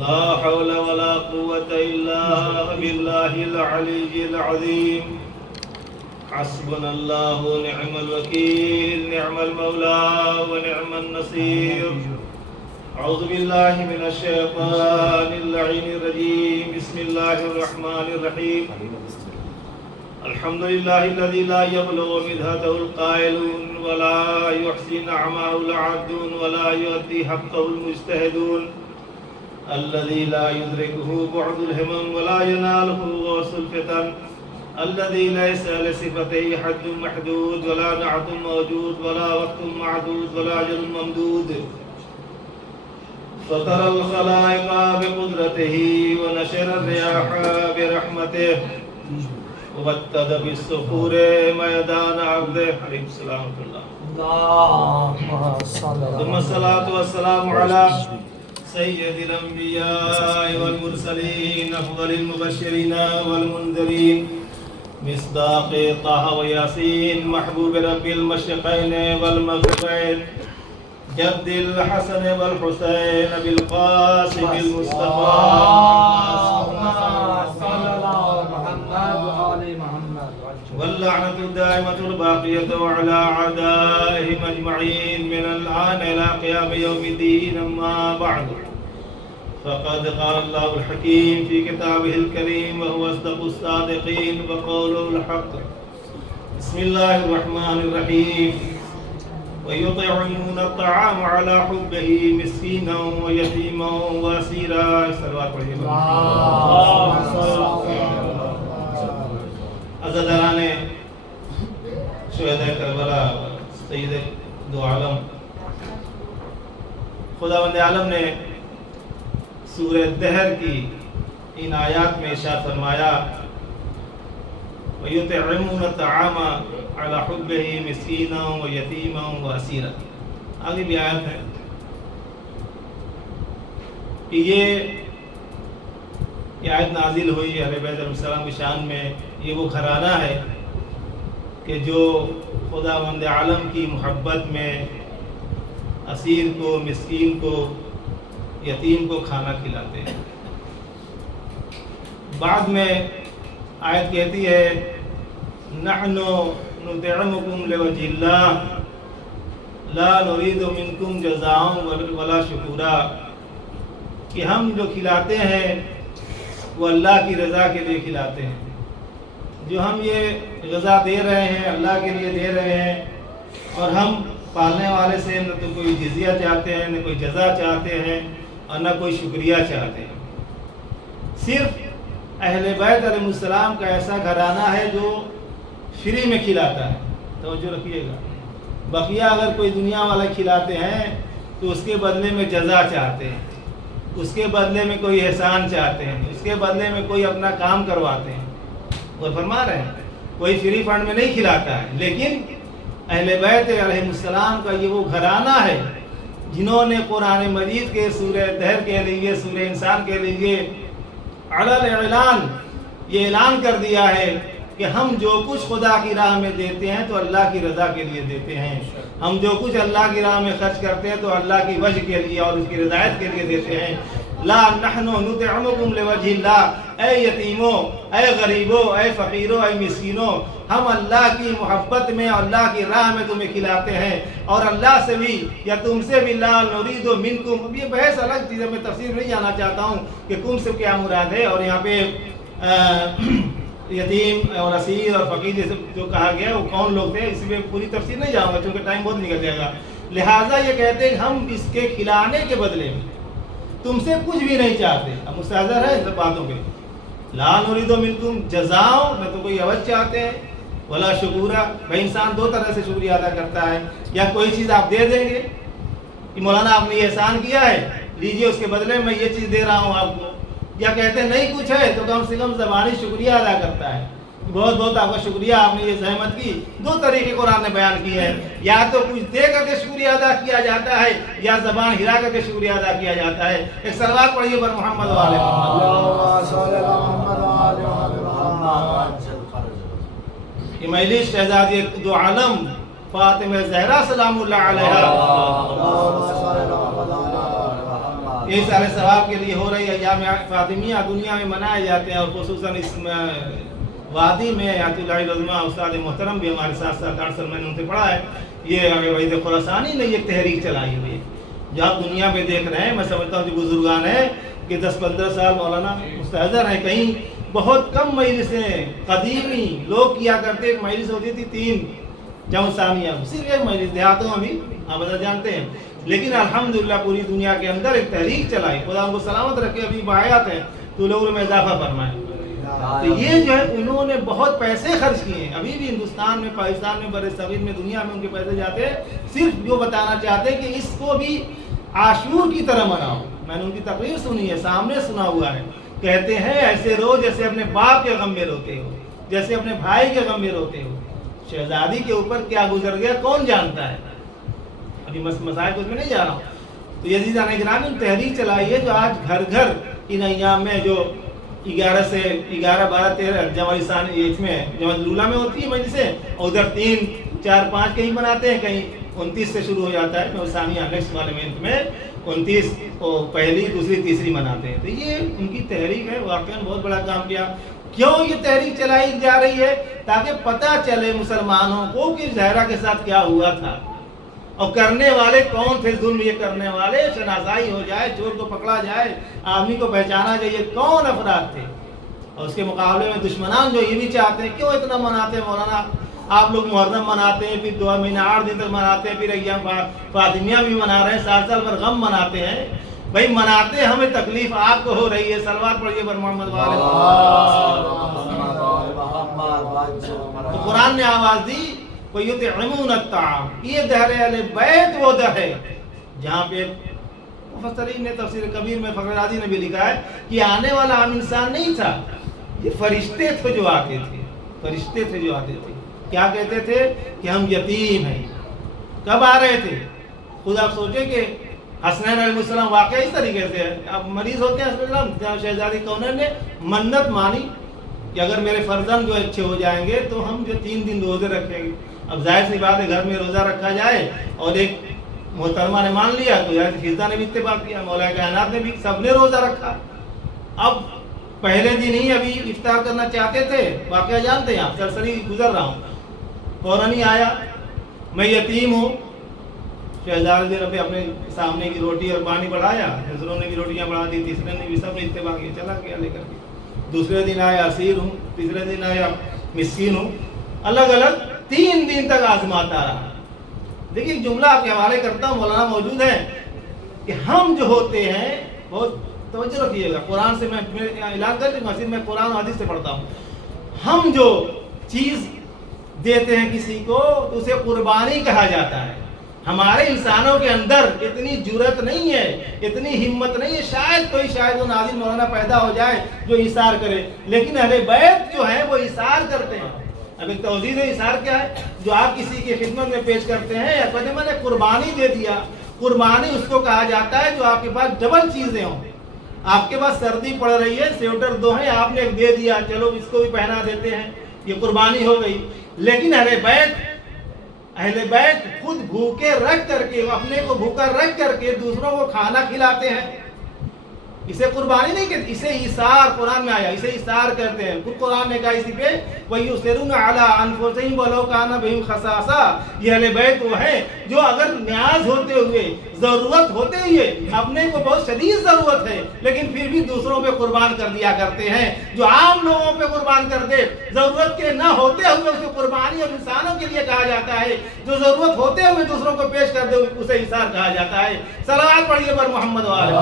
لا حول ولا قوة إلا بالله العلي العظيم حسبنا الله ونعم الوكيل نعم المولى ونعم النصير أعوذ بالله من الشيطان اللعين الرجيم بسم الله الرحمن الرحيم الحمد لله الذي لا يبلغ مدحته القائلون ولا يحصي نعمه العادون ولا يؤدي حقه المجتهدون الذي لا يدركه بعد الهمم ولا يناله غوث الفتن الذي ليس لصفته حد محدود ولا نعت موجود ولا وقت معدود ولا أجل ممدود فطر الخلائق بقدرته ونشر الرياح برحمته وبتد بالصخور ميدان عبده عليه السلام ثم الصلاة والسلام على سيد الأنبياء والمرسلين أفضل المبشرين والمنذرين مصداق طه وياسين محبوب رب المشرقين والمغربين جد الحسن والحسين بالقاسم المصطفى واللعنة الدائمة الباقية على أعدائهم أجمعين من الآن إلى قيام يوم الدين أما بعد فقد قال الله الحكيم في كتابه الكريم وهو أصدق الصادقين وقوله الحق بسم الله الرحمن الرحيم ويطعمون الطعام على حبه مسكينا ويتيما واسيرا عزاداران شہداء کربلا سید دو عالم خداوند عالم نے سورہ دہر کی ان آیات میں ارشاد فرمایا وَيُطْعِمُونَ الطَّعَامَ عَلَى حُبِّهِ مِسْكِينًا وَيَتِيمًا وَأَسِيرًا آگے بھی آیت ہے کہ یہ آیت نازل ہوئی اہل بیت علیہ السلام کی شان میں. یہ وہ گھرانہ ہے کہ جو خداوند عالم کی محبت میں اسیر کو مسکین کو یتیم کو کھانا کھلاتے ہیں. بعد میں آیت کہتی ہے نحن نطعمکم لوجہ اللہ لا نرید منکم جزاء ولا شکورا، کہ ہم جو کھلاتے ہیں وہ اللہ کی رضا کے لیے کھلاتے ہیں. جو ہم یہ غذا دے رہے ہیں اللہ کے لیے دے رہے ہیں، اور ہم پالنے والے سے نہ تو کوئی جزیہ چاہتے ہیں، نہ کوئی جزا چاہتے ہیں، اور نہ کوئی شکریہ چاہتے ہیں. صرف اہل بیت علیہ السلام کا ایسا گھرانہ ہے جو فری میں کھلاتا ہے. توجہ رکھیے گا. بقیہ اگر کوئی دنیا والے کھلاتے ہیں تو اس کے بدلے میں جزا چاہتے ہیں، اس کے بدلے میں کوئی احسان چاہتے ہیں، اس کے بدلے میں کوئی اپنا کام کرواتے ہیں. اور فرما رہے ہیں کوئی فری فنڈ میں نہیں کھلاتا ہے. لیکن اہل بیت علیہ السلام کا یہ وہ گھرانہ ہے جنہوں نے قرآن مجید کے سورہ دہر کے لیے، سورہ انسان کے لیے علی الاعلان یہ اعلان کر دیا ہے کہ ہم جو کچھ خدا کی راہ میں دیتے ہیں تو اللہ کی رضا کے لیے دیتے ہیں. ہم جو کچھ اللہ کی راہ میں خرچ کرتے ہیں تو اللہ کی وجہ کے لیے اور اس کی رضایت کے لیے دیتے ہیں. لا نحن نطعمکم لوجہ اللہ، اے یتیموں، اے غریبوں، اے فقیروں، اے مسکینوں، ہم اللہ کی محبت میں اللہ کی راہ میں تمہیں کھلاتے ہیں. اور اللہ سے بھی یا تم سے بھی لا نرید منکم، یہ بحث الگ چیز ہے، میں تفسیر نہیں جانا چاہتا ہوں کہ کم سے کیا مراد ہے. اور یہاں پہ یتیم اور اسیر اور فقیر جو کہا گیا وہ کون لوگ تھے، اس میں پوری تفسیر نہیں جاؤں گا چونکہ ٹائم بہت نکل جائے گا. لہٰذا یہ کہتے ہیں ہم اس کے کھلانے کے بدلے میں تم سے کچھ بھی نہیں چاہتے. اب مستحضر ہے ان سب باتوں پہ. لا نرید منکم جزاء، نہ تو کوئی عوض چاہتے ہیں، ولا شکورا. بھائی انسان دو طرح سے شکریہ ادا کرتا ہے، یا کوئی چیز آپ دے دیں گے کہ مولانا آپ نے یہ احسان کیا ہے لیجئے اس کے بدلے میں یہ چیز دے رہا ہوں آپ کو، یا کہتے ہیں نہیں کچھ ہے تو کم سے کم زبانی شکریہ ادا کرتا ہے. بہت بہت آپ کا شکریہ، آپ نے یہ زحمت کی. دو طریقے قرآن نے بیان کیے ہیں، یا تو کچھ دے کر کے شکریہ ادا کیا جاتا ہے، یا زبان ہلا کر کے شکریہ ادا کیا جاتا ہے. ایک صلوات پڑھیے پر محمد و آل محمد. یہ مجلس شہزادی دو عالم فاطمہ زہرا سلام اللہ علیہا یہ سارے ثواب کے لیے ہو رہی ایام فاطمیہ دنیا میں منائے جاتے ہیں، اور خصوصاً اس وادی میں آیت اللہ عظمہ استاد محترم بھی ہمارے ساتھ ساتھ 8 سال میں نے ان سے پڑھا ہے، یہ وحید خراسانی نے یہ تحریک چلائی ہوئی ہے جو آپ دنیا میں دیکھ رہے ہیں۔ میں سمجھتا ہوں جو بزرگان ہیں کہ 10-15 سال مولانا مستحضر ہیں، کہیں بہت کم مجلسیں قدیمی لوگ کیا کرتے، ایک مجلس ہوتی تھی 3 جمع ثانیہ، صرف ایک مجلس، دیہاتوں میں بھی آپ بدل جانتے ہیں، لیکن الحمدللہ پوری دنیا کے اندر ایک تحریک چلائی، خدا ان کو سلامت رکھے، ابھی بایات ہیں تو لوگوں میں اضافہ فرمائے۔ تو یہ جو ہے انہوں نے بہت پیسے خرچ کیے ہیں، ابھی بھی ہندوستان میں، پاکستان میں، بر صغیر میں، دنیا میں ان کے پیسے جاتے ہیں، صرف جو بتانا چاہتے ہیں کہ اس کو بھی عاشور کی طرح مناؤ۔ میں نے ان کی تقریر سنی ہے، سامنے سنا ہوا ہے، کہتے ہیں ایسے رو جیسے اپنے باپ کے غم میں روتے ہو، جیسے اپنے بھائی کے غم میں روتے ہو۔ شہزادی کے اوپر کیا گزر گیا کون جانتا ہے، ابھی مسائل کو اس میں نہیں جا رہا ہوں۔ تو یزیدان گرامی نے تحریک چلائی ہے جو آج گھر گھر ان ایام میں جو 11 سے 11 12 13 جنوری ثانی اس میں جنوری الاولیٰ میں ہوتی ہے مجلسیں، اور ادھر 3 4 5 کہیں مناتے ہیں، کہیں 29 سے شروع ہو جاتا ہے جنوری ثانیہ نیکسٹ والے منتھ میں 29 پہلی دوسری تیسری مناتے ہیں۔ تو یہ ان کی تحریک ہے، واقعاً بہت بڑا کام کیا۔ کیوں یہ تحریک چلائی جا رہی ہے؟ تاکہ پتہ چلے مسلمانوں کو کہ زہرا کے ساتھ کیا ہوا تھا اور کرنے والے کون تھے، ظلم یہ کرنے والے، شناسائی ہو جائے، چور کو پکڑا جائے، آدمی کو پہچانا جائے یہ کون افراد تھے، اور اس کے مقابلے میں دشمنان جو یہ بھی چاہتے ہیں کیوں اتنا مناتے ہیں مولانا، آپ لوگ محرم مناتے ہیں، پھر 2 مہینہ 8 دن تک مناتے ہیں، پھر ایام فاطمیہ بھی منا رہے ہیں، 7 سال پر غم مناتے ہیں۔ بھائی مناتے ہمیں تکلیف آپ کو ہو رہی ہے، صلوات پڑھیے بر محمد والے۔ تو قرآن نے آواز دی وَيُطْعِمُونَ الطَّعَامَ، یہ دہر اہل بیت وہ دہ ہے جہاں پہ مفسرین نے تفسیر کبیر میں فخر رازی نے بھی لکھا ہے کہ آنے والا عام انسان نہیں تھا، یہ فرشتے تھے جو آتے تھے، فرشتے تھے جو آتے تھے، کیا کہتے تھے کہ ہم یتیم ہیں۔ کب آ رہے تھے؟ خود آپ سوچیں کہ حسنین علیہ السلام واقعہ اس طریقے سے ہے، اب مریض ہوتے ہیں حسنین السلام، شہزادی کونین نے منت مانی کہ اگر میرے فرزند جو اچھے ہو جائیں گے تو ہم جو 3 دن روزے رکھیں گے۔ اب ظاہر سی بات ہے گھر میں روزہ رکھا جائے، اور ایک محترمہ نے مان لیا تو ظاہر فضا نے بھی اتفاق کیا، مولا کائنات نے بھی، سب نے روزہ رکھا۔ اب پہلے دن ہی ابھی افطار کرنا چاہتے تھے، واقعہ جانتے ہیں آپ، سرسری گزر رہا ہوں، فوراً ہی آیا میں یتیم ہوں۔ شہزادی نے اپنے سامنے کی روٹی اور پانی بڑھایا، حضروں نے بھی روٹیاں بڑھا دی، تیسرے نے بھی، سب نے اتفاق کیا، چلا گیا لے کر کے۔ دوسرے دن آیا اسیر ہوں، تیسرے دن آیا مسکین ہوں، الگ الگ 3 دن تک آزماتا رہا۔ دیکھیے ایک جملہ آپ کے حوالے کرتا ہوں، مولانا موجود ہے کہ ہم جو ہوتے ہیں، بہت توجہ رکھیے گا، قرآن سے میں اعلان کر دوں گا، صرف میں قرآن و حدیث سے پڑھتا ہوں، ہم جو چیز دیتے ہیں کسی کو تو اسے قربانی کہا جاتا ہے۔ ہمارے انسانوں کے اندر اتنی جرأت نہیں ہے، اتنی ہمت نہیں ہے، شاید وہ نازل مولانا پیدا ہو جائے جو ایثار کرے، لیکن اہل بیت جو ہیں وہ ایثار کرتے ہیں۔ اب ایک توضیح ہے، ایثار کیا ہے؟ جو آپ کسی کی خدمت میں پیش کرتے ہیں، یا کہتے ہیں میں نے قربانی دے دیا، قربانی اس کو کہا جاتا ہے جو آپ کے پاس ڈبل چیزیں ہوں۔ آپ کے پاس سردی پڑ رہی ہے، سویٹر 2 ہیں، آپ نے ایک دے دیا، چلو اس کو بھی پہنا دیتے ہیں، یہ قربانی ہو گئی۔ لیکن اہل بیت خود بھوکے رکھ کر کے، اپنے کو بھوکا رکھ کر کے دوسروں کو کھانا کھلاتے ہیں، اسے قربانی نہیں کہتے، اسے ایثار، قرآن میں آیا اسے ایثار کرتے ہیں۔ خود قرآن نے کہا اسی پہ وَيُؤْثِرُونَ عَلَىٰ أَنفُسِهِمْ وَلَوْ كَانَ بِهِمْ خَصَاصَةٌ، یہ اہل بیت وہ ہیں جو اگر نیاز ہوتے ہوئے، ضرورت ہوتے ہوئے، اپنے کو بہت شدید ضرورت ہے لیکن پھر بھی دوسروں پہ قربان کر دیا کرتے ہیں۔ جو عام لوگوں پہ قربان کر دے، ضرورت کے نہ ہوتے ہوئے اسے قربانی اور انسانوں کے لیے کہا جاتا ہے، جو ضرورت ہوتے ہوئے دوسروں کو پیش کر دے اسے ایثار کہا جاتا ہے۔ صلوات پڑھیے بر محمد والے۔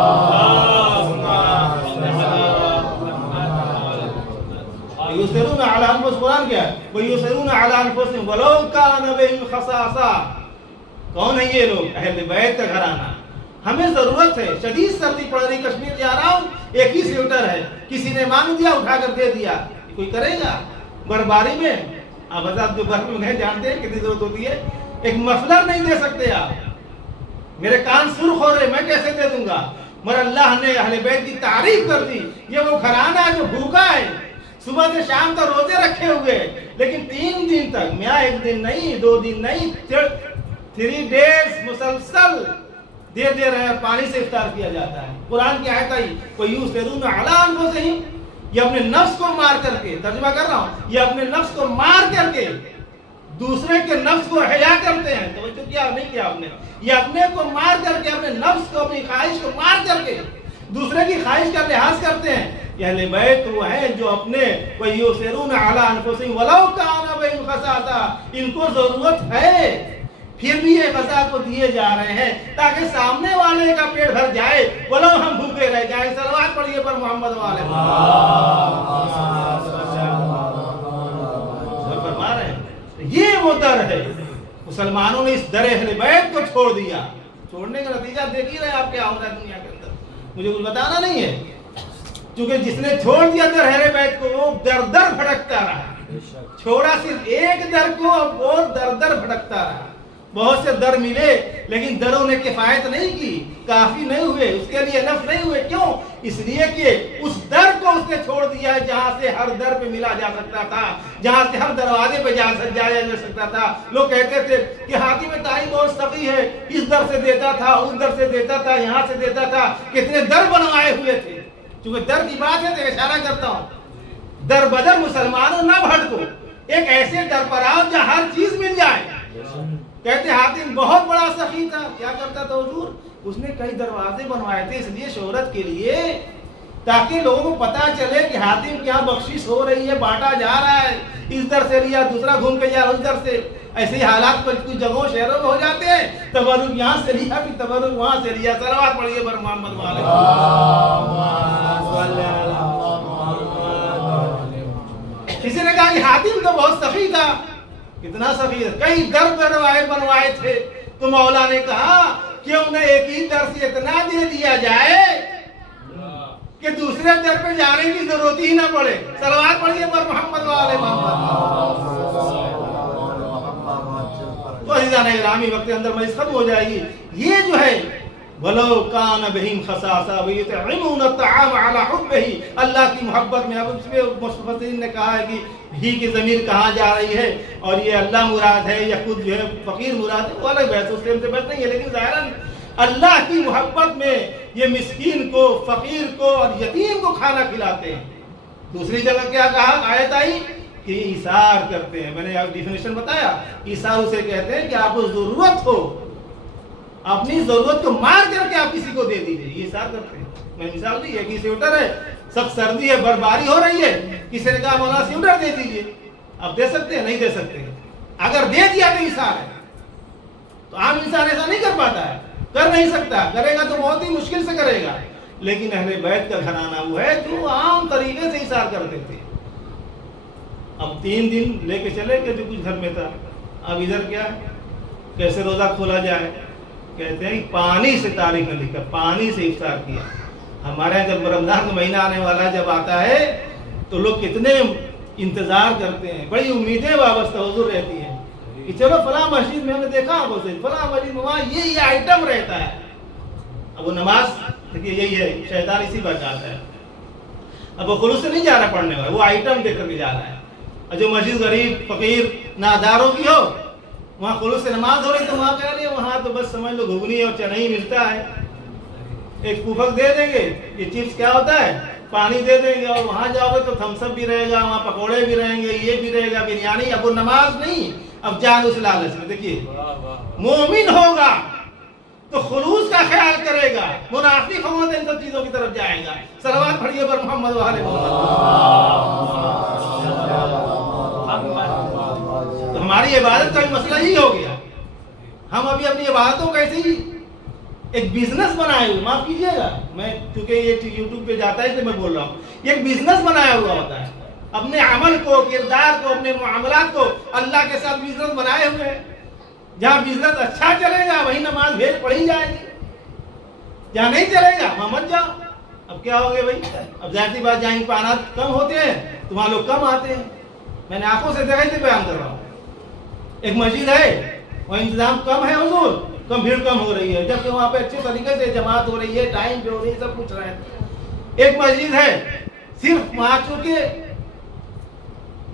یسرون علی انفسہم، قرآن کیا ہے؟ ویسرون علی انفسہم ولو کان بہم خصاصہ۔ کون ہے یہ لوگ؟ اہل بیت کا گھرانہ۔ ہمیں ضرورت ہے، شدید سردی پڑ رہی، کشمیر جا رہا ہوں، ایک ہی سویٹر ہے، کسی نے مانگ دیا اٹھا کر دے دیا، کوئی کرے گا؟ برفباری میں آپ حضرات جو برف میں گئے جانتے ہیں کتنی ضرورت ہوتی ہے، ایک مفلر نہیں دے سکتے آپ، میرے کان سرخ ہو رہے میں کیسے دے دوں گا؟ مگر اللہ نے اہل بیت کی تعریف کر دی، یہ وہ گھرانہ ہے جو بھوکا ہے، صبح سے شام تک روزے رکھے ہوئے، لیکن 3 دن تک، میاں 1 دن نہیں 2 دن نہیں 3 days مسلسل دے رہے ہیں، پانی سے افطار کیا جاتا ہے۔ قرآن کی آیت آئی وَيُؤْثِرُونَ عَلَىٰ أَنفُسِهِمْ، یہ اپنے نفس کو مار کر کے، ترجمہ کر رہا ہوں، یہ اپنے نفس کو مار کر کے دوسرے کے نفس کو حیا کرتے ہیں۔ توجہ کیا نہیں کیا آپ نے؟ یہ اپنے کو مار کر کے، اپنے نفس کو، اپنی خواہش کو مار کر کے دوسرے کی خواہش کا لحاظ کرتے ہیں۔ یہ اہل بیت وہ ہیں جو اپنے وَيُؤْثِرُونَ عَلَىٰ أَنفُسِهِمْ وَلَوْ كَانَ بِهِمْ خَصَاصَةٌ، ان کو ضرورت ہے پھر بھی یہ غذا کو دیے جا رہے ہیں تاکہ سامنے والے کا پیٹ بھر جائے، ولو ہم بھوکے رہ جائیں۔ صلوات پڑھیے پر محمد والے فرما رہے ہیں یہ وہ در ہے۔ مسلمانوں نے اس در اہل بیت کو چھوڑ دیا، چھوڑنے کا نتیجہ دیکھ ہی رہے آپ کیا ہو رہا ہے دنیا کے اندر، مجھے کچھ بتانا نہیں ہے، کیونکہ جس نے چھوڑ دیا در اہل بیت کو وہ در در بھٹکتا رہا، چھوڑا صرف ایک در کو، اب وہ در در بھٹکتا رہا۔ بہت سے در ملے لیکن دروں نے کفایت نہیں کی، کافی نہیں ہوئے، اس کے لیے نفع نہیں ہوئے۔ کیوں؟ اس لیے کہ اس در کو اس نے چھوڑ دیا ہے جہاں سے ہر در پہ ملا جا سکتا تھا، جہاں سے ہر دروازے پہ جایا جا سکتا تھا۔ لوگ کہتے تھے کہ حاتم طائی بہت سخی ہے، اس در سے دیتا تھا، اس در سے دیتا تھا، یہاں سے دیتا تھا، کتنے در بنوائے ہوئے تھے۔ چونکہ در کی بات ہے تو اشارہ کرتا ہوں، در بدر مسلمانوں نہ بھٹکو، ایک ایسے در پر آؤ جہاں ہر چیز مل جائے۔ کہتے حاتم بہت بڑا سخی تھا، کیا کرتا تھا حضور؟ اس نے کئی دروازے بنوائے تھے، اس لیے شہرت کے لیے، تاکہ لوگوں کو پتا چلے کہ حاتم کیا بخشش ہو رہی ہے، بانٹا جا رہا ہے، اس در سے لیا، دوسرا گھوم کے جا اس در سے۔ ایسے ہی حالات کچھ جگہوں شہروں میں ہو جاتے ہیں، تبرک یہاں سے لیا پھر تبرک وہاں سے لیا۔ صلوات پڑھیے پر محمد والے۔ کسی نے کہا کہ حاتم تو بہت سخی تھا، کتنا سخی ہے، کئی در بنوائے تھے، تو مولا نے کہا کہ انہیں ایک ہی در سے اتنا دے دیا جائے کہ دوسرے در پہ جانے کی ضرورت ہی نہ پڑے۔ صلوات پڑھیے پر محمد والے محمد۔ تو عزیزان اکرامی وقت اندر مجلس ختم ہو جائے گی۔ یہ جو ہے وَلَوْ كَانَ بِهِمْ خَصَاصَةٌ وَيُطْعِمُونَ الطَّعَامَ عَلَى حُبِّهِ، اللہ کی محبت میں۔ اب اس میں مفسرین نے کہا ہے کہ ہی کی ضمیر کہاں جا رہی ہے، اور یہ اللہ مراد ہے یا خود جو ہے فقیر مراد ہے، وہ الگ بحث، اس ٹائم سے بحث نہیں ہے، لیکن ظاہراً اللہ کی محبت میں یہ مسکین کو، فقیر کو اور یتیم کو کھانا کھلاتے ہیں۔ دوسری جگہ کیا کہا؟ آیت آئی کہ ایثار کرتے ہیں۔ میں نے آپ ڈیفینیشن بتایا، ایثار اسے کہتے ہیں کہ آپ کو ضرورت ہو، اپنی ضرورت کو مار کر کے آپ کسی کو دے دیجیے، یہ ایثار کرتے ہیں۔ میں مثال دی ہے کہ سویٹر ہے، سب سردی ہے، برفباری ہو رہی ہے، کسی نے کہا مولانا سویٹر دے دیجیے، آپ دے سکتے ہیں؟ نہیں دے سکتے۔ اگر دے دیا تو ایثار ہے۔ تو عام انسان ایسا نہیں کر پاتا ہے، کر نہیں سکتا، کرے گا تو بہت ہی مشکل سے کرے گا، لیکن اہل بیت کا گھرانہ وہ ہے جو عام طریقے سے ایثار کرتے تھے۔ اب 3 دن لے کے چلے گئے جو کچھ گھر میں تھا، اب ادھر کیا ہے، کیسے روزہ کھولا جائے؟ کہتے ہیں پانی سے، تاریخ میں لکھا پانی سے افطار کیا۔ ہمارے جب رمضان کا مہینہ آنے والا جب آتا ہے تو لوگ کتنے انتظار کرتے ہیں، بڑی امیدیں وابستہ حضور رہتی ہیں کہ چلو فلاں مسجد میں ہم نے دیکھا آپ سے، فلاں مسجد میں وہاں یہ آئٹم رہتا ہے۔ اب وہ نماز دیکھیے یہی ہے، شیطان اسی پر جاتا ہے، اب وہ خلوص سے نہیں جا رہا پڑھنے والا، وہ آئٹم دیکھ کر کے جا رہا ہے۔ اور جو مسجد غریب فقیر ناداروں کی ہو، وہاں خلوص سے نماز ہو رہی تو وہاں کہہ رہی ہے، وہاں تو بس سمجھ لو گھگنی اور چنئی ملتا ہے، ایک پوپک دے دیں گے، یہ چپس کیا ہوتا ہے، پانی دے دیں گے، اور وہاں جاؤ گے تو تھمس اپ بھی رہے گا، وہاں پکوڑے بھی رہیں گے، یہ بھی رہے گا، بریانی۔ اب وہ نماز نہیں، اب جان اس لالچ میں۔ دیکھیے مومن ہوگا تو خلوص کا خیال کرے گا، منافق ہوگا تو ان سب چیزوں کی طرف جائے گا۔ صلوات پڑھیے پر محمد والے تو ہماری عبادت کا بھی مسئلہ ہی ہو گیا۔ ہم ابھی اپنی عبادتوں کا ایسے ہی ایک بزنس بنائے ہوئے، معاف کیجیے گا میں کیونکہ یہ یوٹیوب پہ جاتا ہے اس لیے میں بول رہا ہوں، یہ ایک بزنس بنایا ہوا ہوتا ہے۔ اپنے عمل کو، کردار کو، اپنے معاملات کو اللہ کے ساتھ بزنس بنائے ہوئے ہیں۔ جہاں بزنس اچھا چلے گا وہیں نماز بھیج پڑھی جائے گی، جہاں نہیں چلے گا وہاں مت جاؤ۔ اب کیا ہو گیا بھائی، اب ظاہر سی بات جہاں امکانات کم ہوتے ہیں تو وہاں لوگ کم آتے ہیں۔ میں نے آنکھوں سے دیکھا ہی بیان کر رہا ہوں، ایک مسجد ہے وہاں انتظام کم ہے حضور، کم بھیڑ کم ہو رہی ہے، جبکہ وہاں پہ اچھے طریقے سے جماعت ہو رہی ہے، ٹائم پہ ہو رہی ہے، سب کچھ رہا ہے۔ ایک مسجد ہے صرف وہاں چونکہ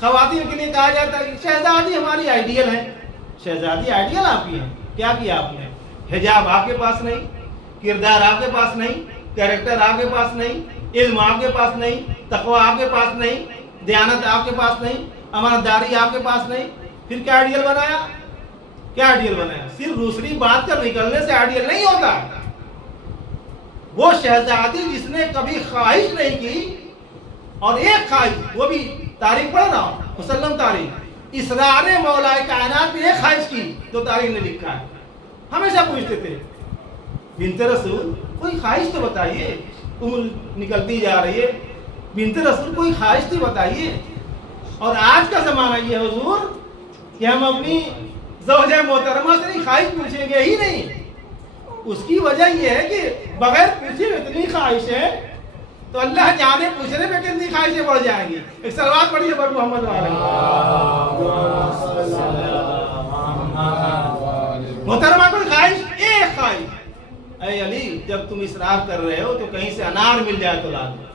خواتین کے لیے کہا جاتا ہے کہ شہزادی ہماری آئیڈیل ہے. شہزادی آئیڈیل آپ کی ہے. کیا کیا آپ نے؟ حجاب آپ کے پاس نہیں، کردار آپ کے پاس نہیں، کیریکٹر آپ کے پاس نہیں، علم آپ کے پاس نہیں، تقوی آپ کے پاس نہیں، دیانت آپ کے پاس نہیں، امانتداری آپ کے پاس نہیں. پھر کیا آئیڈیل بنایا؟ کیا آئیڈیل بنایا؟ صرف دوسری بات کر نکلنے سے آئیڈیل نہیں ہوتا. وہ شہزادی جس نے کبھی خواہش نہیں کی، اور ایک خواہش، وہ بھی تاریخ پڑھ رہا ہوں، مسلم تاریخ، اسرار مولا کائنات میں ایک خواہش کی جو تاریخ نے لکھا ہے. ہمیشہ پوچھتے تھے بنت رسول کوئی خواہش تو بتائیے، عمر نکلتی جا رہی ہے، بنت رسول کوئی خواہش تو بتائیے. اور آج کا زمانہ یہ ہے حضور کہ ہم اپنی زوجہ محترمہ سے نہیں خواہش پوچھیں گے ہی نہیں. اس کی وجہ یہ ہے کہ بغیر پوچھے اتنی خواہش ہے تو اللہ جانے پوچھنے پہ کتنی خواہشیں بڑھ جائیں گی. ایک صلوات پڑھیے پر محمد محترمہ کوئی خواہش، ایک خواہش، اے علی جب تم اصرار کر رہے ہو تو کہیں سے انار مل جائے تو لا دو.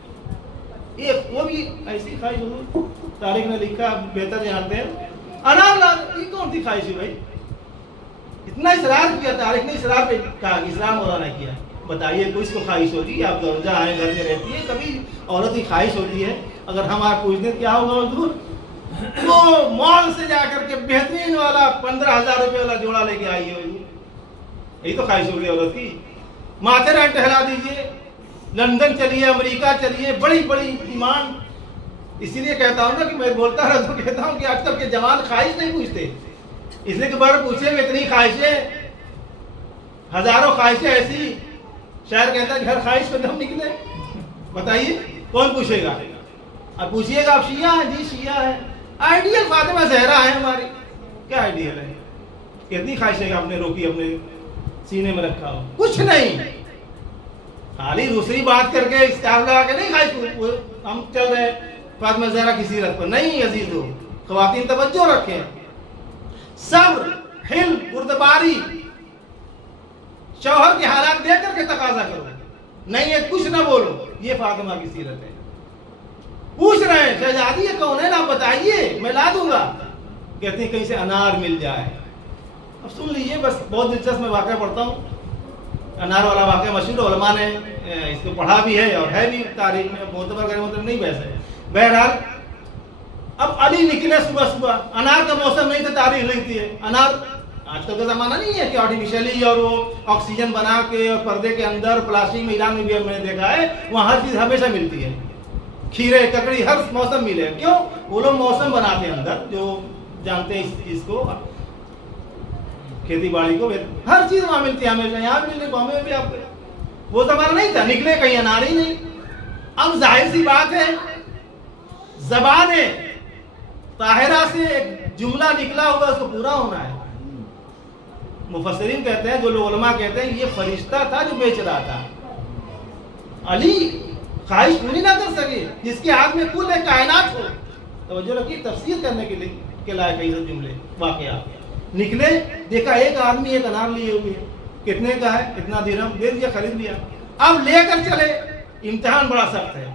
ایک وہ بھی ایسی خواہش حضور تاریخ نے لکھا، بہتر جانتے ہیں، انار لا دو. یہ کون سی خواہش ہے بھائی؟ اتنا اصرار کیا تاریخ نے، اصرار پہ کہا کہ اصرار مولانا کیا. بتائیے کوئی اس کو خواہش ہوگی؟ آپ زوجہ ہیں، گھر میں رہتی ہے، کبھی عورت کی خواہش ہوتی ہے. اگر ہم آپ پوچھتے کیا ہوگا حضور، وہ مال سے جا کر کے بہترین والا 15,000 روپے والا جوڑا لے کے آئی ہے حضور. یہی تو خواہش ہوگی عورت کی. ماتھیران ٹہلا دیجیے، لندن چلیے، امریکہ چلیے، بڑی بڑی ڈیمانڈ. اسی لیے کہتا ہوں نا کہ میں بولتا رہتا ہوں، کہتا ہوں کہ آج کل کے جوان خواہش نہیں پوچھتے، اس لیے کہ بار پوچھے میں اتنی خواہشیں، ہزاروں خواہشیں ایسی. شاعر کہتا ہے کہ ہر خواہش پہ دم نکلے. بتائیے کون پوچھے گا؟ اب پوچھیے گا آپ شیعہ ہیں؟ جی شیعہ ہے. آئیڈیل فاطمہ زہرا ہے ہماری. کیا آئیڈیل ہے؟ کتنی خواہشیں آپ نے روکی، اپنے سینے میں رکھا ہو؟ کچھ نہیں. خالی دوسری بات کر کے اسٹاف لگا کے نہیں خواہش ہم چل رہے فاطمہ زہرا کی سیرت پر. نہیں عزیزو، خواتین توجہ رکھیں. صبر، حلم، بردباری، شوہر کے حالات دیکھ کر کے تقاضا کرو. نہیں ہے کچھ نہ بولو. یہ فاطمہ کی سیرت ہے. پوچھ رہے ہیں شہزادی یہ کون ہے، آپ بتائیے میں لا دوں گا. کہتے ہیں کہیں سے انار مل جائے. اب سن لیجیے، بس بہت دلچسپ میں واقعہ پڑھتا ہوں. انار والا واقعہ مشہور، علماء نے اس کو پڑھا بھی ہے اور ہے بھی تاریخ میں، معتبر غیر معتبر نہیں بحث ہے. بہرحال اب علی نکلے صبح صبح. انار کا موسم نہیں تھا، تاریخ لکھتی ہے. انار آج کل کا زمانہ نہیں ہے کہ آرٹیفیشلی اور وہ آکسیجن بنا کے اور پردے کے اندر پلاسٹک میں، ایران میں بھی میں نے دیکھا ہے وہاں ہر چیز ہمیشہ ملتی ہے. کھیرے، ککڑی، ہر موسم ملے. کیوں؟ وہ لوگ موسم بناتے ہیں اندر، جو جانتے ہیں اس چیز کو، کھیتی باڑی کو، ہر چیز وہاں ملتی ہے ہمیشہ. یہاں بھی ملنے بامبے میں بھی آپ وہ زمانہ نہیں تھا، نکلے کہیں انار ہی نہیں. اب ظاہر سی بات ہے زبان طاہرہ سے ایک جملہ نکلا ہوگا، اس کو پورا ہونا ہے. مفسرین کہتے ہیں، جو لوگ علماء کہتے ہیں یہ فرشتہ تھا جو بیچ رہا تھا. علی خواہش پوری نہ کر سکے جس کے ہاتھ میں کل کائنات ہو. توجہ رکھیے، تفسیر کرنے کے لیے کے لائق کئی جملے واقعہ. نکلے، دیکھا ایک آدمی ایک انار لیے ہوئے. کتنے کا ہے؟ اتنا درہم. دے دیا، خرید لیا. اب لے کر چلے. امتحان بڑا سخت ہے.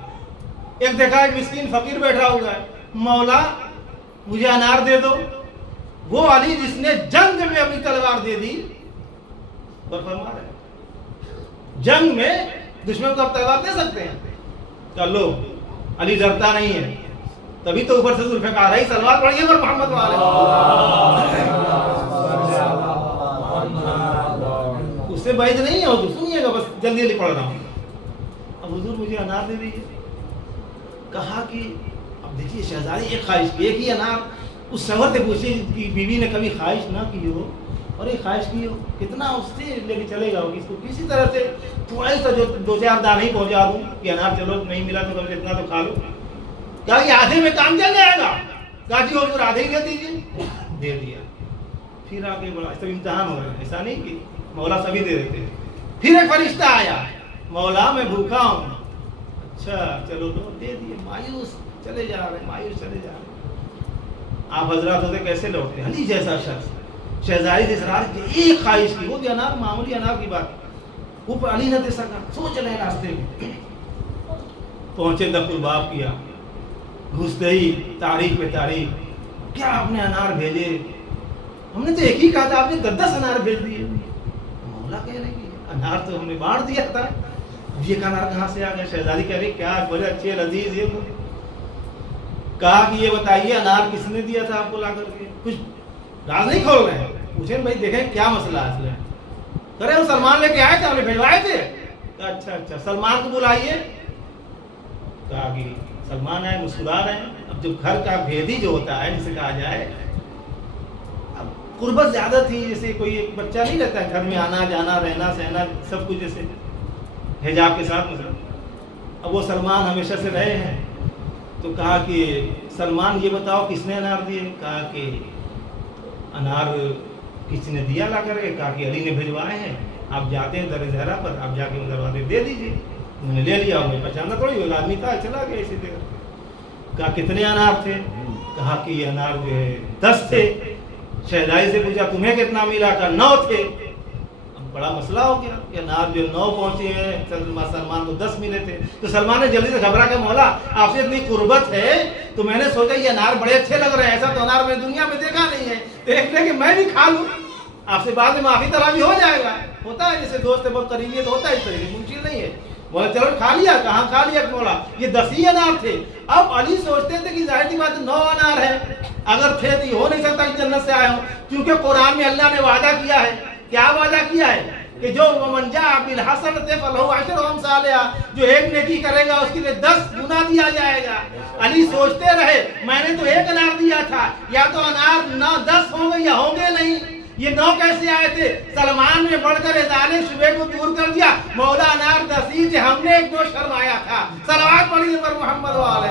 ایک دیکھا ایک مسکین فقیر بیٹھا ہوا ہے. مولا مجھے انار دے دو. وہ علی جس نے جنگ میں اپنی تلوار دے دی، فرما رہے جنگ میں دشمن کو آپ تلوار دے سکتے ہیں؟ کر لو. علی ڈرتا نہیں ہے، تبھی تو اوپر سے ذوالفقار ہے. سلوات پڑھیے پر محمد والے. اس سے بعید نہیں ہے حضور. سنیے گا، بس جلدی جلدی پڑھ رہا ہوں. اب حضور مجھے انار دے دیجیے. کہا کہ اب دیکھیے شہزادی ایک خواہش کی، ایک ہی انار. اس شوہر سے پوچھے کہ بیوی نے کبھی خواہش نہ کی ہو اور ایک خواہش کی ہو، کتنا اس سے لے کے چلے گا؟ اس کو کسی طرح سے تھوڑا سا جو 2-4 دانے ہی پہنچا دوں کہ انار چلو نہیں ملا تو کبھی اتنا تو کھا لو. کہا کہ آدھے میں کام چل جائے گا. کہا جی حضور آدھے ہی دے دیجیے. دے دیا. پھر آگے بڑھا. سب امتحان ہو رہے ہیں، ایسا نہیں کہ مولا سبھی دے دیتے. پھر ایک فرشتہ آیا. مولا میں بھوکا ہوں. اچھا چلو دو. دے دیے. مایوس چلے جا رہے، مایوس چلے جا رہے. آپ حضرات ہوتے کیسے لوٹتے؟ علی جیسا شخص شہزادی سے اصرار کی، ایک خواہش کی، وہ بھی انار، معمولی انار کی بات. وہ علی نہ دے سکا. سوچ رہے راستے میں پہنچے، دخل الباب کیا. گھستے ہی تعریف پہ تعریف، کیا آپ نے انار بھیجے، ہم نے تو ایک ہی کہا تھا، آپ نے 10 انار بھیج دیے۔ مولا کہہ رہے کہ انار تو ہم نے بانٹ دیا تھا، اب یہ انار کہاں سے آ گیا؟ شہزادی کہہ رہی کیا بڑے اچھے لذیذ یہ وہ۔ کہا کہ یہ بتائیے انار کس نے دیا تھا آپ کو لا کر کے؟ کچھ راز نہیں کھول رہے ہیں، پوچھیں بھائی دیکھیں کیا مسئلہ ہے۔ کرے وہ سلمان لے کے آئے تھے، ہم نے بھیجوائے تھے۔ اچھا اچھا سلمان کو بلائیے۔ کہا کہ سلمان آئے، مسکرا رہے ہیں۔ اب جب گھر کا بھیدی جو ہوتا ہے جسے کہا جائے، اب قربت زیادہ تھی، جیسے کوئی ایک بچہ نہیں رہتا ہے گھر میں، آنا جانا رہنا سہنا سب کچھ جیسے حجاب کے ساتھ مثلا۔ اب وہ سلمان ہمیشہ سے رہے ہیں، تو کہا کہ سلمان یہ بتاؤ کس نے انار دیے؟ کہا کہ انار کسی نے دیا لا کر کے، کہا کہ علی نے بھجوائے ہیں، آپ جاتے ہیں در زہرا پر، آپ جا کے دروازے دے دیجیے۔ انہوں نے لے لیا، مجھے پہچانا تھوڑی ہوگا، آدمی تھا چلا گیا اسی طرح۔ کہا کتنے انار تھے؟ کہا کہ یہ انار جو ہے 10 تھے۔ شہزادی سے پوچھا تمہیں کتنا ملا؟ کہا 9 تھے۔ اب بڑا مسئلہ ہو گیا کہ انار جو 9 پہنچے ہیں، سلمان کو 10 ملے تھے۔ تو سلمان نے جلدی سے گھبرا کے مولا آپ سے اتنی قربت ہے تو میں نے سوچا یہ انار بڑے اچھے لگ رہے ہیں، ایسا تو انار میں دنیا میں دیکھا نہیں ہے، دیکھ لیں کہ میں بھی کھا لوں، آپ سے بعد میں معافی طلبی ہو جائے گا۔ ہوتا ہے جیسے دوست بہت قریبی ہے تو ہوتا ہے، اس طریقے مشکل نہیں ہے۔ بولا چلو کھا لیا۔ کہاں کھا لیا مولا؟ یہ 10 ہی انار تھے۔ اب علی سوچتے تھے کہ ظاہر سی بات 9 انار ہے، اگر تھے تو یہ ہو نہیں سکتا کہ جنت سے آئے ہوں، کیونکہ قرآن میں اللہ نے وعدہ کیا ہے۔ کیا وعدہ کیا ہے؟ کہ جو ومن جاء بالحسنۃ فلہ عشر امثالھا، جو ایک نیکی کرے گا اس کے لیے 10 گنا دیا جائے گا۔ علی سوچتے رہے میں نے تو 1 انار دیا تھا، یا تو انار 9 10 ہوں گے یا ہوں گے نہیں، یہ 9 کیسے آئے تھے؟ سلمان نے بڑھ کر ازالے شبے کو دور کر دیا، مولا انار 10 ہی تھے، ہم نے ایک دو شرمایا تھا۔ صلوات پڑھیے پر محمد و آلہ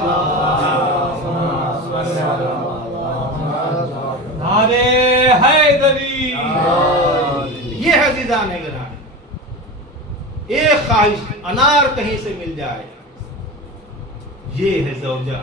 نعرہ حیدری۔ یہ ہے عزیزان گرامی، ایک خواہش انار کہیں سے مل جائے، یہ ہے زوجہ،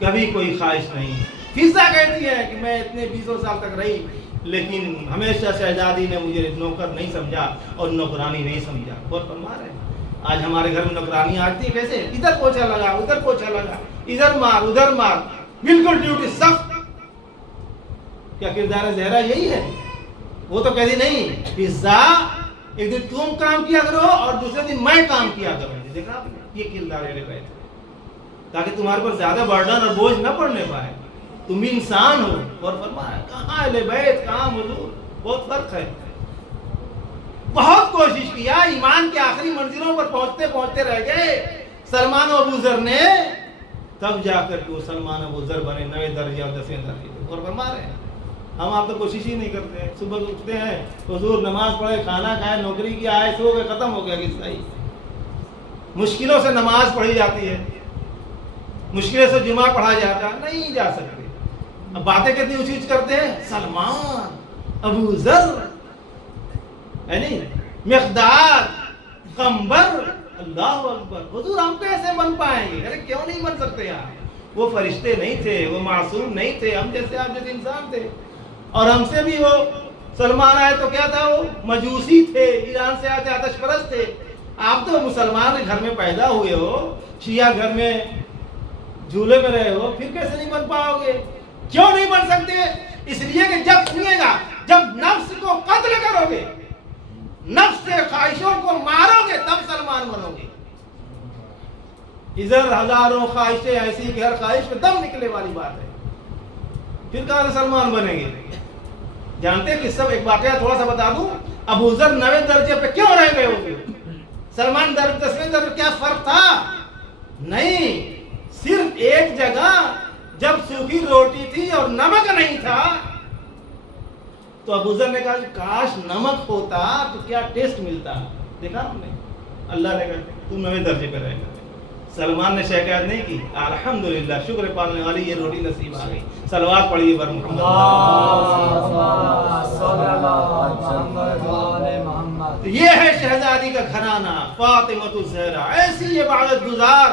کبھی کوئی خواہش نہیں۔ فضا کہتی ہے کہ میں اتنے 20 سال تک رہی لیکن ہمیشہ شہزادی نے مجھے نوکر نہیں سمجھا اور نوکرانی نہیں سمجھا۔ بہت فرما رہے ہیں آج ہمارے گھر میں نوکرانی آتی ہے کیسے؟ ادھر پوچھا لگا ادھر پوچھا لگا، ادھر مار ادھر مار، بالکل ڈیوٹی سخت۔ کیا کردار زہرا یہی ہے؟ وہ تو کہتی نہیں فضا ایک دن تم کام کیا کرو اور دوسرے دن میں کام کیا کروں۔ دیکھا آپ نے یہ کردار اہل بیت ہے، تاکہ تمہارے پر زیادہ برڈن اور بوجھ نہ پڑنے پائے، تم بھی انسان ہو۔ اور فرمایا کہاں اہل بیت کہاں حضور، بہت فرق ہے۔ بہت کوشش کیا، ایمان کے آخری منزلوں پر پہنچتے پہنچتے رہ گئے سلمان و ابو ذر نے، تب جا کر کے وہ سلمان و ابو ذر بنے 9 درجے اور 10 درجے۔ اور فرما رہے ہیں ہم آپ تو کوشش ہی نہیں کرتے ہیں، صبح اٹھتے ہیں حضور نماز پڑھے کھانا کھائے نوکری کی آئے سو گئے ختم ہو گیا قصہ ہی۔ مشکلوں سے نماز پڑھی جاتی ہے، مشکلوں سے جمعہ پڑھا جاتا ہے، نہیں جا سکتے۔ اب باتیں کتنی اونچی کرتے ہیں، سلمان ابو ذر ہے نہیں، مقداد قنبر، اللہ اکبر۔ حضور ہم کیسے بن پائیں گے؟ ارے کیوں نہیں بن سکتے آپ؟ وہ فرشتے نہیں تھے، وہ معصوم نہیں تھے، ہم جیسے آپ جیسے انسان تھے۔ اور ہم سے بھی وہ سلمان آئے تو کیا تھا؟ وہ مجوسی تھے، ایران سے آتے آتش پرست تھے۔ آپ تو مسلمان گھر میں پیدا ہوئے ہو، شیعہ گھر میں جھولے میں رہے ہو، پھر کیسے نہیں بن پاؤ گے؟ کیوں نہیں بن سکتے؟ اس لیے کہ جب سنیے گا، جب نفس کو قتل کرو گے، نفس سے خواہشوں کو مارو گے، تب سلمان بنو گے۔ ادھر ہزاروں خواہشیں ایسی کہ ہر خواہش میں دم نکلے والی بات ہے، پھر کہاں سے سلمان بنیں گے؟ جانتے ہیں کہ سب ایک واقعہ تھوڑا سا بتا دوں، ابو ذر 9 درجے پہ کیوں رہ گئے ہوگے؟ سلمان 10ویں درجے، کیا فرق تھا؟ نہیں، صرف ایک جگہ جب سوکھی روٹی تھی اور نمک نہیں تھا تو ابو ذر نے کہا کہ کاش نمک ہوتا تو کیا ٹیسٹ ملتا۔ دیکھا ہم نے، اللہ نے کہا تم 9 درجے پہ رہ گئے۔ سلمان نے شکایت نہیں کی، الحمدللہ شکر پالنے والی یہ روٹی نصیب آ گئی۔ صلوات پڑھیے بر محمد۔ یہ ہے شہزادی کا گھرانہ، فاطمہ الزہرا، ایسی عبادت گزار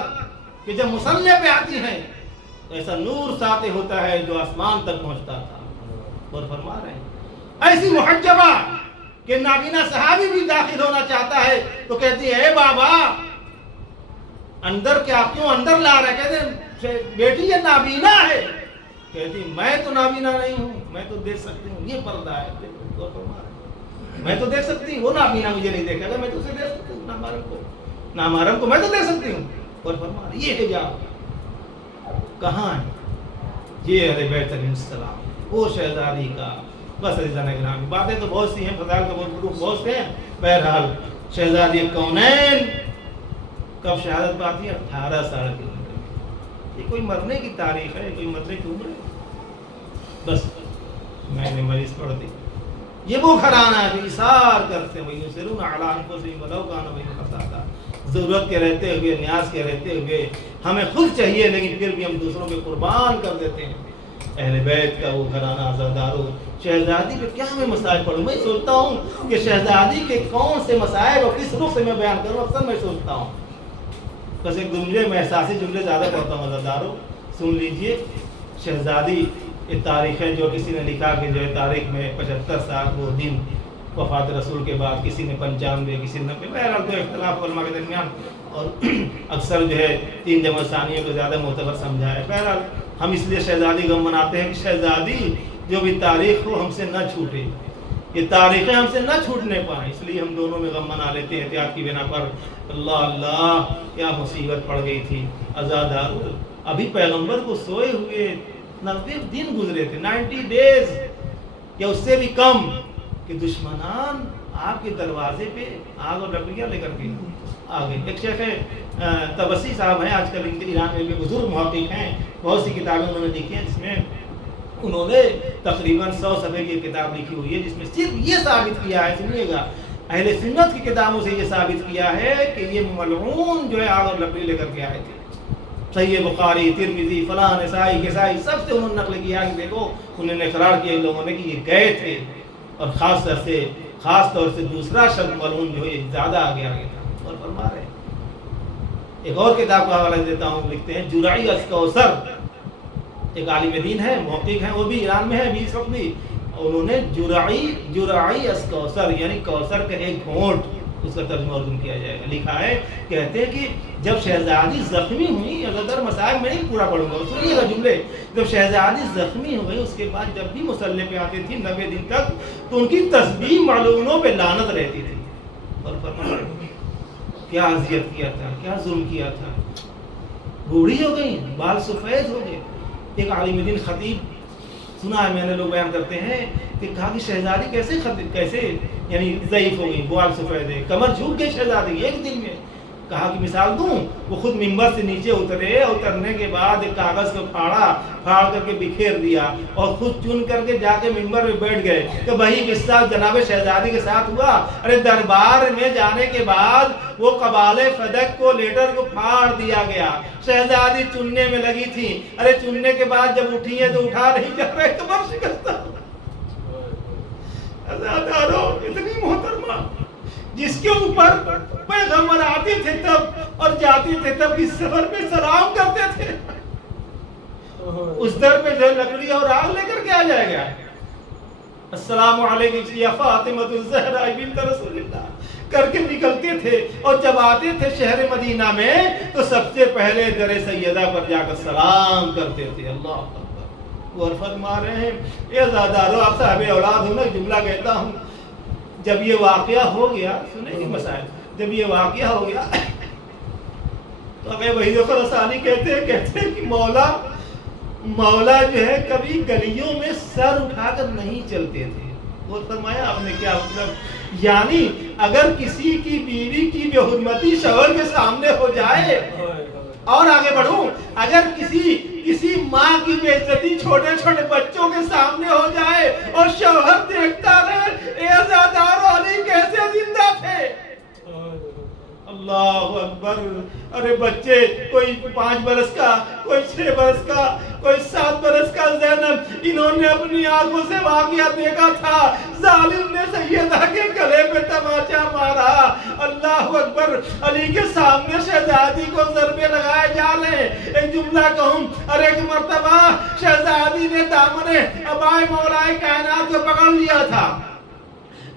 کہ جب مصلی پہ آتی ہیں ایسا نور ساطع ہوتا ہے جو آسمان تک پہنچتا تھا۔ اور فرما رہے ہیں ایسی محجبہ کہ نابینا صحابی بھی داخل ہونا چاہتا ہے تو کہتی ہے اے بابا اندر کیا، کیوں اندر لا رہے؟ کہتے ہیں بیٹی یہ نابینا ہے. کہتی میں تو نابینا نہیں ہوں, میں تو دیکھ سکتی ہوں, یہ پردہ ہے, میں تو دیکھ سکتی ہوں, وہ نابینا مجھے نہیں دیکھے گا, میں تو اسے دیکھ سکتی ہوں, نامحرم کو میں تو دیکھ سکتی ہوں. اور فرما یہ حجاب کہاں ہے؟ یہ اہل بیت علیہ السلام, وہ شہزادی کا. بس عزیزان اکرام, باتیں تو بہت سی ہیں, فضائل کا بہت سے ہیں. بہرحال شہزادی کونین کب شہادت پاتی ہے؟ 18 سال کی عمر میں. یہ کوئی مرنے کی تاریخ ہے, کوئی مرنے کی عمر ہے؟ بس میں نے مریض پڑھ دی. یہ وہ گھرانہ ہے جو اثار کرتے ہیں, وہی سرون اعلان کو سے ولو کان وہی خطاطا. ضرورت کے رہتے ہوئے, نیاز کے رہتے ہوئے ہمیں خود چاہیے, لیکن پھر بھی ہم دوسروں پہ قربان کر دیتے ہیں. اہل بیت کا وہ گھرانہ عزادارو, شہزادی پہ کیا میں مسائل پڑھوں؟ میں سوچتا ہوں کہ شہزادی کے کون سے مسائل اور کس رخ سے میں بیان کروں, اکثر میں سوچتا ہوں. بس ایک جملے میں احساسی جملے زیادہ پڑھتا ہوں عزادارو, سن لیجئے. شہزادی یہ تاریخ ہے جو کسی نے لکھا کہ جو ہے تاریخ میں 75 سال وہ دن وفات رسول کے بعد, کسی نے 95, کسی نے 90. بہرحال کوئی اختلاف علماء کے درمیان, اور اکثر جو ہے 3 جمع ثانیوں کو زیادہ معتبر سمجھا ہے. بہرحال ہم اس لیے شہزادی غم مناتے ہیں کہ شہزادی جو بھی تاریخ ہو ہم سے نہ چھوٹے, یہ تاریخیں ہم سے نہ چھوٹنے پائیں, اس لیے ہم دونوں میں غم منا لیتے ہیں احتیاط کی بنا پر. اللہ اللہ کیا مصیبت پڑ گئی تھی عزادارو. ابھی پیغمبر کو سوئے ہوئے 90 دن گزرے تھے, 90 ڈیز یا اس سے بھی کم, کہ دشمنان آپ کے دروازے پہ آگ اور لکڑیاں لے کر کے آ گئے. ایک شیخ تبسی صاحب ہیں, آج کل ان کے ایران میں بھی بزرگ محقق ہیں, بہت سی کتابیں انہوں نے لکھی ہیں, جس میں انہوں نے تقریباً 100 صفحے کی کتاب لکھی ہوئی ہے, جس میں صرف یہ ثابت کیا ہے, سنیے گا, اہل سنت کی کتابوں سے یہ ثابت کیا ہے کہ یہ ملعون جو ہے آگ اور لکڑی لے کر کے آئے تھے. صحیح بخاری, ترمذی, فلاں, نسائی, کسائی, سب سے انہوں نے نقل کیا کہ دیکھو انہوں نے اقرار کیا ان لوگوں نے کہ یہ گئے تھے, اور خاص طور سے دوسرا شخص ملعون جو ہے زیادہ آگے تھا. اور فرما رہے ہیں, ایک اور کتاب کا حوالہ دیتا ہوں, لکھتے ہیں جرعی اسکوثر, ایک عالم دین ہے, محقق ہیں, وہ بھی ایران میں ہے ابھی اس وقت بھی. انہوں نے جرعی اسکوثر یعنی کوثر کا ایک گھونٹ, اس کا ترجمہ اردو کیا جائے گا, لکھا ہے. کہتے ہیں کہ جب شہزادی زخمی ہوئی, اگر مسائل میں نہیں پورا پڑھوں گا, سنیے گا جملے, جب شہزادی زخمی ہو گئی اس کے بعد جب بھی مصلی پہ آتی تھی 90 دن تک, تو ان کی تسبیح ملعونوں پہ لعنت رہتی تھی. اور فرمایا کیا اذیت کیا تھا, کیا ظلم کیا تھا. بوڑھی ہو گئی, بال سفید ہو گئے. ایک عالم دین خطیب, سنا ہے میں نے, لوگ بیان کرتے ہیں کہ کہا کہ شہزادی کیسے یعنی ضعیف ہو گئی, بال سفید ہے, کمر جھک گئی شہزادی ایک دن میں. کہا کہ مثال دوں, وہ خود منبر سے نیچے اترے, اترنے کے بعد ایک کاغذ کو پھاڑ کر کے بکھیر دیا, اور خود چن کر کے جا کے منبر میں بیٹھ گئے کہ وہی قصہ جناب شہزادی کے ساتھ ہوا. ارے دربار میں جانے کے بعد وہ قبال فدق کو, لیٹر کو پھاڑ دیا گیا, شہزادی چننے میں لگی تھی. ارے چننے کے بعد جب اٹھی ہے تو اٹھا نہیں جا رہے, کمر شکستہ. عزادارو, اتنی محترمہ جس کے اوپر پیغمبر آتے تھے تب اور جاتے تھے تب اس سفر پہ سلام کرتے تھے, اس در پہ جو لکڑی اور آگ لے کر کے آ جائے گا, السلام علیکم یا فاطمہ الزہرا بنت رسول اللہ کر کے نکلتے تھے. اور جب آتے تھے شہر مدینہ میں تو سب سے پہلے در سیدہ پر جا کر سلام کرتے تھے. اللہ اکبر. اور فرما رہے ہیں اے عزادارو, آپ صاحب اولاد ہو, میں جملہ کہتا ہوں, جب یہ واقعہ ہو گیا, سنیں گے مسائل, جب یہ واقعہ ہو گیا تو اگر وحید خراسانی کہتے ہیں کہ مولا جو ہے کبھی گلیوں میں سر اٹھا کر نہیں چلتے تھے. اور فرمایا آپ نے کیا مطلب, یعنی اگر کسی کی بیوی کی بے حرمتی شوہر کے سامنے ہو جائے, اور آگے بڑھوں, اگر کسی ماں کی بے عزتی چھوٹے چھوٹے بچوں کے سامنے ہو جائے اور شوہر دیکھتا رہے, اے عزادارو علی کیسے زندہ تھے. اللہ اکبر. ارے بچے, کوئی 5 برس کا, کوئی 6 برس کا, کوئی 7 برس کا زینب, انہوں نے اپنی آنکھوں سے واقعہ دیکھا تھا. ظالم نے سیدہ کے گلے پہ تماچا مارا. اللہ اکبر. علی کے سامنے شہزادی کو ضربے لگائے جا رہے. ایک جملہ کہوں, ارے ایک مرتبہ شہزادی نے دامن ابائے مولائے کائنات کو پکڑ لیا تھا,